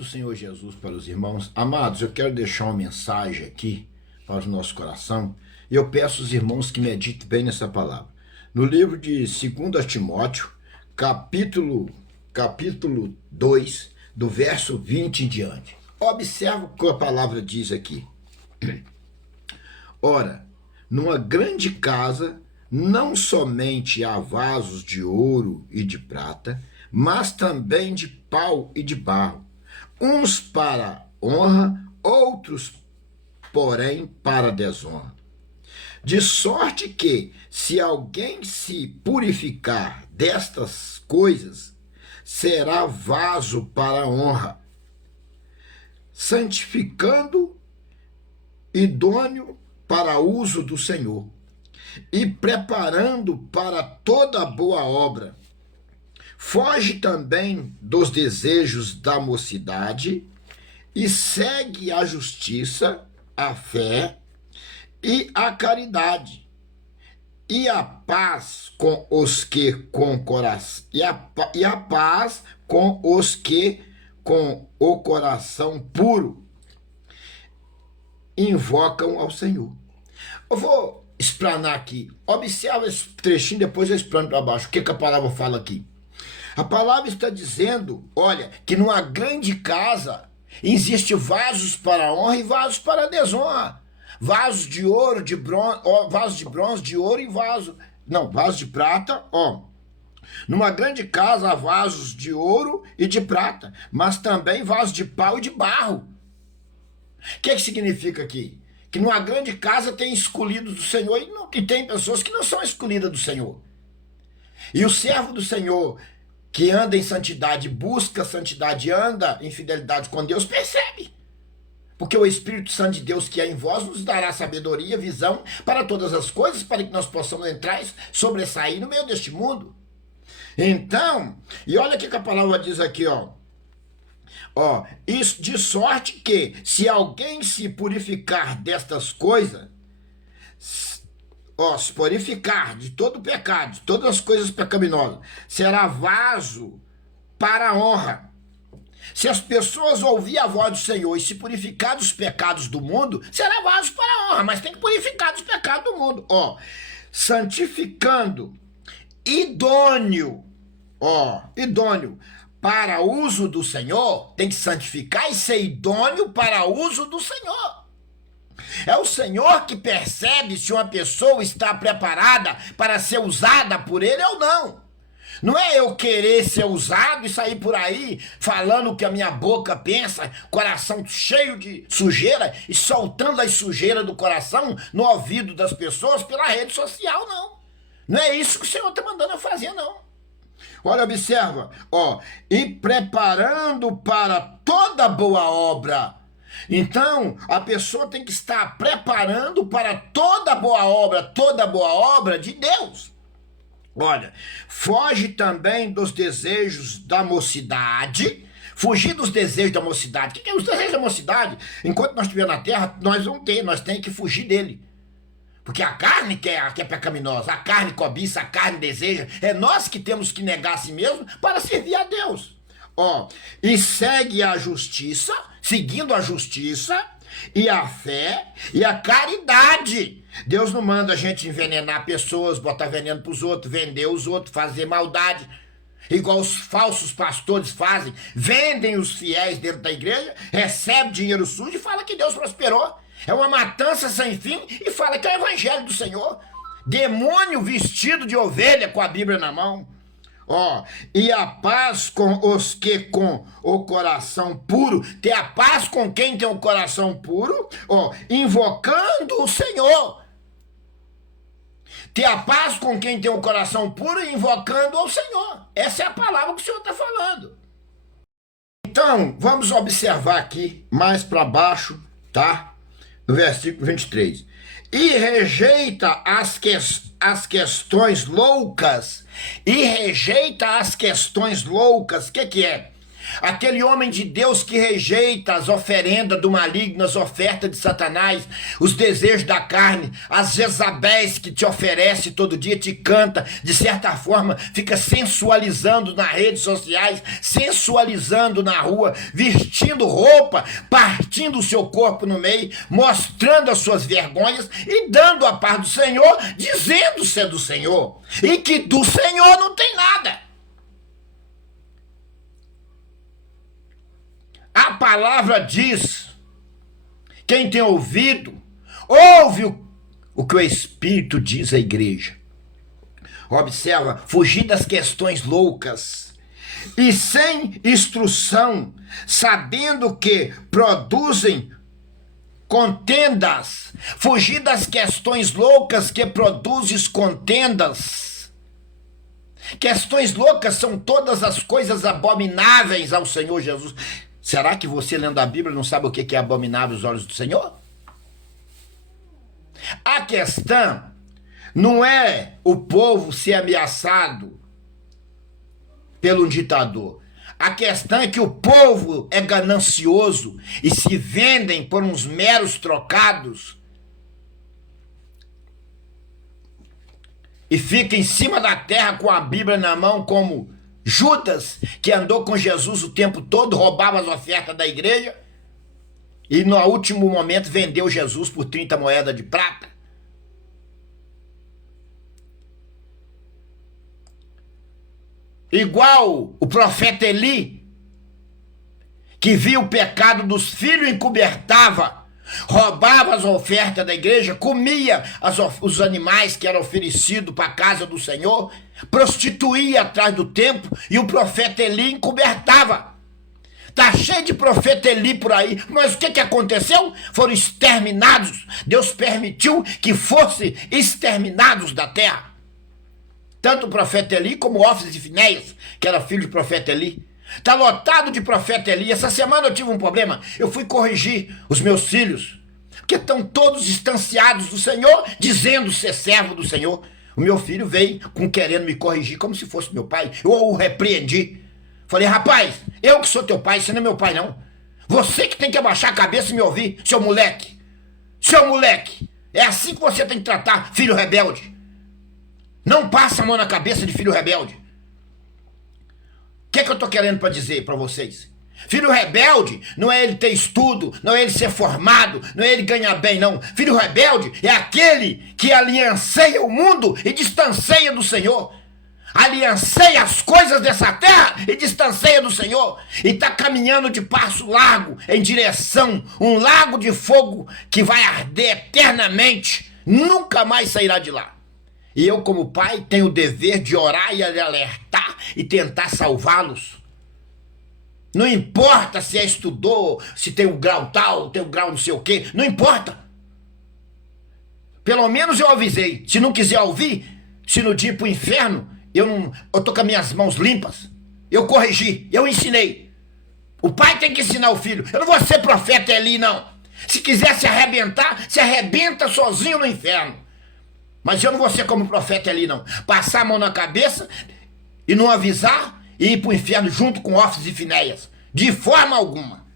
do Senhor Jesus para os irmãos. Amados, eu quero deixar uma mensagem aqui para o nosso coração e eu peço aos irmãos que meditem bem nessa palavra. No livro de 2 Timóteo, capítulo 2, do verso 20 em diante. Observe o que a palavra diz aqui. Ora, numa grande casa, não somente há vasos de ouro e de prata, mas também de pau e de barro, uns para honra, outros, porém, para desonra. De sorte que, se alguém se purificar destas coisas, será vaso para honra, santificando, idôneo para uso do Senhor, e preparando para toda boa obra. Foge também dos desejos da mocidade e segue a justiça, a fé e a caridade, e a paz com os que com coração e a paz com os que com o coração puro invocam ao Senhor. Eu vou explanar aqui. Observa esse trechinho, depois eu explano para baixo. O que a palavra fala aqui? A palavra está dizendo, olha, que numa grande casa existe vasos para honra e vasos para desonra. Vasos de ouro, de bronze, vasos de bronze, de ouro e vasos de prata, Numa grande casa há vasos de ouro e de prata, mas também vasos de pau e de barro. O que significa aqui? Que numa grande casa tem escolhidos do Senhor e tem pessoas que não são escolhidas do Senhor. E o servo do Senhor que anda em santidade, busca santidade, anda em fidelidade com Deus, percebe. Porque o Espírito Santo de Deus que é em vós nos dará sabedoria, visão para todas as coisas, para que nós possamos entrar e sobressair no meio deste mundo. Então, e olha o que a palavra diz aqui, isso de sorte que, se alguém se purificar destas coisas, se purificar de todo pecado, de todas as coisas pecaminosas, será vaso para a honra. Se as pessoas ouvir a voz do Senhor e se purificar dos pecados do mundo, será vaso para a honra, mas tem que purificar dos pecados do mundo. Santificando, idôneo para uso do Senhor, tem que santificar e ser idôneo para uso do Senhor. É o Senhor que percebe se uma pessoa está preparada para ser usada por Ele ou não. Não é eu querer ser usado e sair por aí falando o que a minha boca pensa, coração cheio de sujeira e soltando as sujeiras do coração no ouvido das pessoas pela rede social, não. Não é isso que o Senhor está mandando eu fazer, não. Olha, observa, e preparando para toda boa obra. Então, a pessoa tem que estar preparando para toda boa obra de Deus. Olha, foge também dos desejos da mocidade. Fugir dos desejos da mocidade. O que é os desejos da mocidade? Enquanto nós estivermos na terra, nós temos que fugir dele. Porque a carne que é pecaminosa, a carne cobiça, a carne deseja, é nós que temos que negar a si mesmo para servir a Deus. E segue a justiça, seguindo a justiça, e a fé e a caridade. Deus não manda a gente envenenar pessoas, botar veneno para os outros, vender os outros, fazer maldade, igual os falsos pastores fazem, vendem os fiéis dentro da igreja, recebem dinheiro sujo e fala que Deus prosperou. É uma matança sem fim e fala que é o evangelho do Senhor. Demônio vestido de ovelha com a Bíblia na mão. E a paz com os que com o coração puro, ter a paz com quem tem o coração puro, invocando o Senhor. Ter a paz com quem tem o coração puro e invocando o Senhor. Essa é a palavra que o Senhor está falando. Então, vamos observar aqui, mais para baixo, tá? No versículo 23. E rejeita as questões loucas. E rejeita as questões loucas. O que é? Aquele homem de Deus que rejeita as oferendas do maligno, as ofertas de Satanás, os desejos da carne, as Jezabéis que te oferece todo dia, te canta, de certa forma, fica sensualizando nas redes sociais, sensualizando na rua, vestindo roupa, partindo o seu corpo no meio, mostrando as suas vergonhas e dando a paz do Senhor, dizendo ser do Senhor, e que do Senhor não tem nada. A palavra diz, quem tem ouvido, ouve o que o Espírito diz à igreja. Observa, fugir das questões loucas e sem instrução, sabendo que produzem contendas. Fugir das questões loucas que produzem contendas. Questões loucas são todas as coisas abomináveis ao Senhor Jesus. Será que você, lendo a Bíblia, não sabe o que é abominável aos olhos do Senhor? A questão não é o povo ser ameaçado pelo ditador. A questão é que o povo é ganancioso e se vendem por uns meros trocados e fica em cima da terra com a Bíblia na mão, como Judas, que andou com Jesus o tempo todo, roubava as ofertas da igreja e no último momento vendeu Jesus por 30 moedas de prata. Igual o profeta Eli, que via o pecado dos filhos e encobertava, roubava as ofertas da igreja, comia os animais que eram oferecidos para a casa do Senhor, prostituía atrás do templo e o profeta Eli encobertava. Está cheio de profeta Eli por aí, mas o que aconteceu? Foram exterminados. Deus permitiu que fossem exterminados da terra. Tanto o profeta Eli como Ófnis e Finéias, que era filho de profeta Eli. Está lotado de profeta Eli. Essa semana eu tive um problema. Eu fui corrigir os meus filhos, porque estão todos distanciados do Senhor, dizendo ser servo do Senhor. O meu filho veio querendo me corrigir como se fosse meu pai. Eu o repreendi. Falei, rapaz, eu que sou teu pai, você não é meu pai não. Você que tem que abaixar a cabeça e me ouvir, seu moleque. Seu moleque. É assim que você tem que tratar filho rebelde. Não passa a mão na cabeça de filho rebelde. O que eu estou querendo para dizer para vocês? Filho rebelde não é ele ter estudo, não é ele ser formado, não é ele ganhar bem, não. Filho rebelde é aquele que alianceia o mundo e distancia do Senhor. Alianceia as coisas dessa terra e distancia do Senhor. E está caminhando de passo largo em direção um lago de fogo que vai arder eternamente. Nunca mais sairá de lá. E eu, como pai, tenho o dever de orar e alertar e tentar salvá-los. Não importa se estudou, se tem um grau tal, tem um grau não sei o quê, não importa. Pelo menos eu avisei. Se não quiser ouvir, se no dia ir pro inferno, eu tô com as minhas mãos limpas. Eu corrigi, eu ensinei. O pai tem que ensinar o filho. Eu não vou ser profeta Eli, não. Se quiser se arrebentar, se arrebenta sozinho no inferno. Mas eu não vou ser como o profeta Eli, não. Passar a mão na cabeça e não avisar e ir para o inferno junto com Ófnis e Finéias. De forma alguma.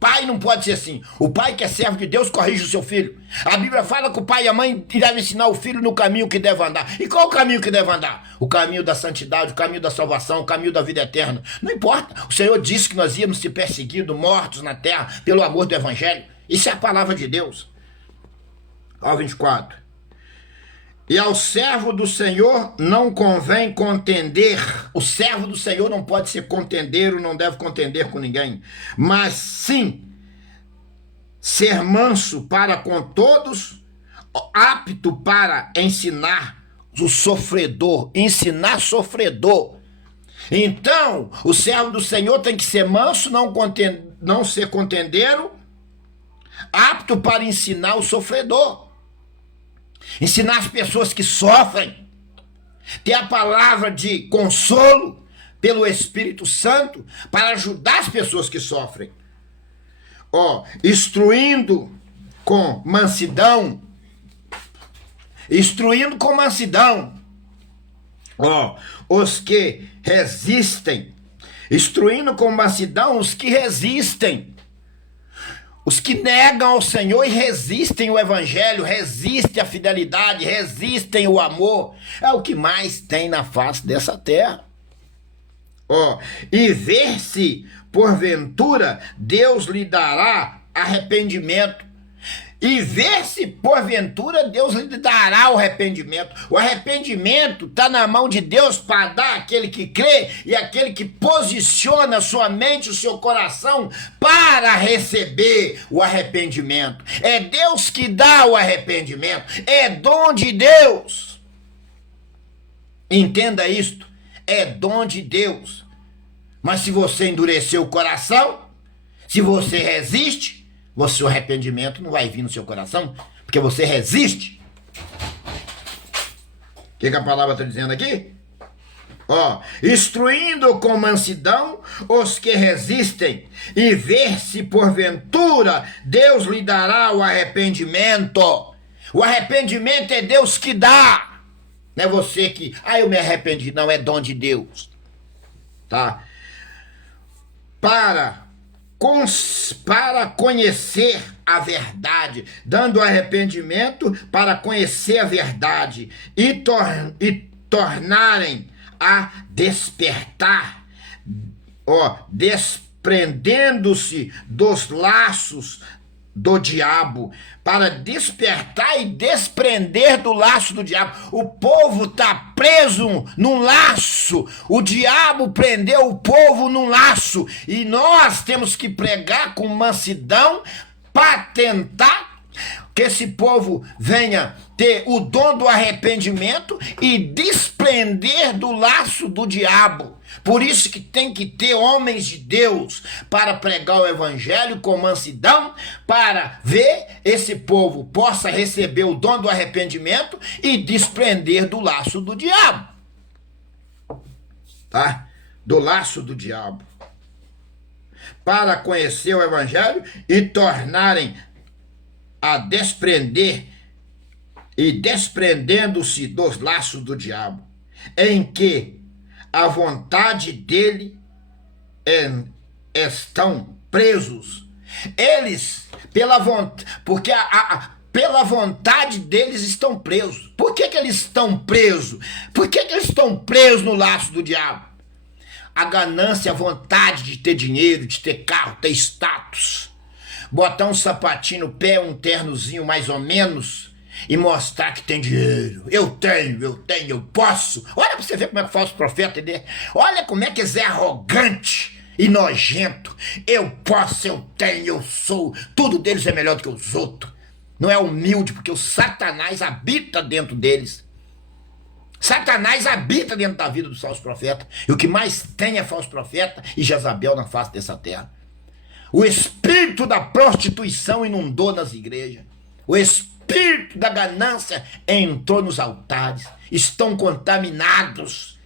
Pai não pode ser assim. O pai que é servo de Deus corrige o seu filho. A Bíblia fala que o pai e a mãe devem ensinar o filho no caminho que deve andar. E qual o caminho que deve andar? O caminho da santidade, o caminho da salvação, o caminho da vida eterna. Não importa. O Senhor disse que nós íamos ser perseguidos, mortos na terra, pelo amor do Evangelho. Isso é a palavra de Deus. Ó 24. E ao servo do Senhor não convém contender. O servo do Senhor não pode ser contendeiro, não deve contender com ninguém. Mas sim, ser manso para com todos, apto para ensinar o sofredor. Ensinar sofredor. Então, o servo do Senhor tem que ser manso, não ser contendeiro, apto para ensinar o sofredor. Ensinar as pessoas que sofrem, ter a palavra de consolo pelo Espírito Santo para ajudar as pessoas que sofrem. Instruindo com mansidão. Instruindo com mansidão. Os que resistem instruindo com mansidão os que resistem. Os que negam ao Senhor e resistem o evangelho, resistem a fidelidade, resistem o amor. É o que mais tem na face dessa terra. E ver se, porventura, Deus lhe dará arrependimento. E ver se, porventura, Deus lhe dará o arrependimento. O arrependimento está na mão de Deus para dar àquele que crê e aquele que posiciona a sua mente, o seu coração para receber o arrependimento. É Deus que dá o arrependimento. É dom de Deus. Entenda isto. É dom de Deus. Mas se você endurecer o coração, se você resiste, o seu arrependimento não vai vir no seu coração, porque você resiste. O que a palavra está dizendo aqui? Instruindo com mansidão os que resistem, e ver se porventura Deus lhe dará o arrependimento. O arrependimento é Deus que dá. Não é você que, eu me arrependi. Não, é dom de Deus. Tá? Para conhecer a verdade, dando arrependimento para conhecer a verdade e tornarem a despertar, desprendendo-se dos laços do diabo, para despertar e desprender do laço do diabo. O povo está preso num laço, o diabo prendeu o povo num laço, e nós temos que pregar com mansidão para tentar que esse povo venha ter o dom do arrependimento e desprender do laço do diabo. Por isso que tem que ter homens de Deus para pregar o evangelho com mansidão, para ver esse povo possa receber o dom do arrependimento e desprender do laço do diabo. Tá? Do laço do diabo. Para conhecer o evangelho e tornarem a desprender e desprendendo-se dos laços do diabo, em que a vontade dele estão presos. Eles, porque pela vontade deles estão presos. Por que eles estão presos? Por que eles estão presos no laço do diabo? A ganância, a vontade de ter dinheiro, de ter carro, ter status. Botar um sapatinho no pé, um ternozinho mais ou menos, e mostrar que tem dinheiro. Eu tenho, eu posso. Olha pra você ver como é que faz os profetas, né? Olha como é que eles é arrogante e nojento. Eu posso, eu tenho, eu sou. Tudo deles é melhor do que os outros. Não é humilde, porque o Satanás habita dentro deles. Satanás habita dentro da vida dos falsos profetas. E o que mais tem é falso profeta e Jezabel na face dessa terra. O espírito da prostituição inundou nas igrejas. O espírito da ganância entrou nos altares. Estão contaminados.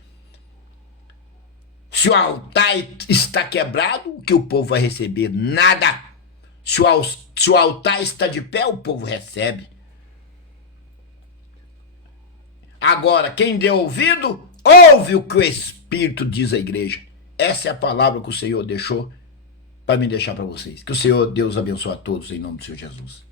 Se o altar está quebrado, o que o povo vai receber? Nada. Se o altar está de pé, o povo recebe. Agora, quem deu ouvido, ouve o que o Espírito diz à igreja. Essa é a palavra que o Senhor deixou para me deixar para vocês. Que o Senhor, Deus abençoe a todos em nome do Senhor Jesus.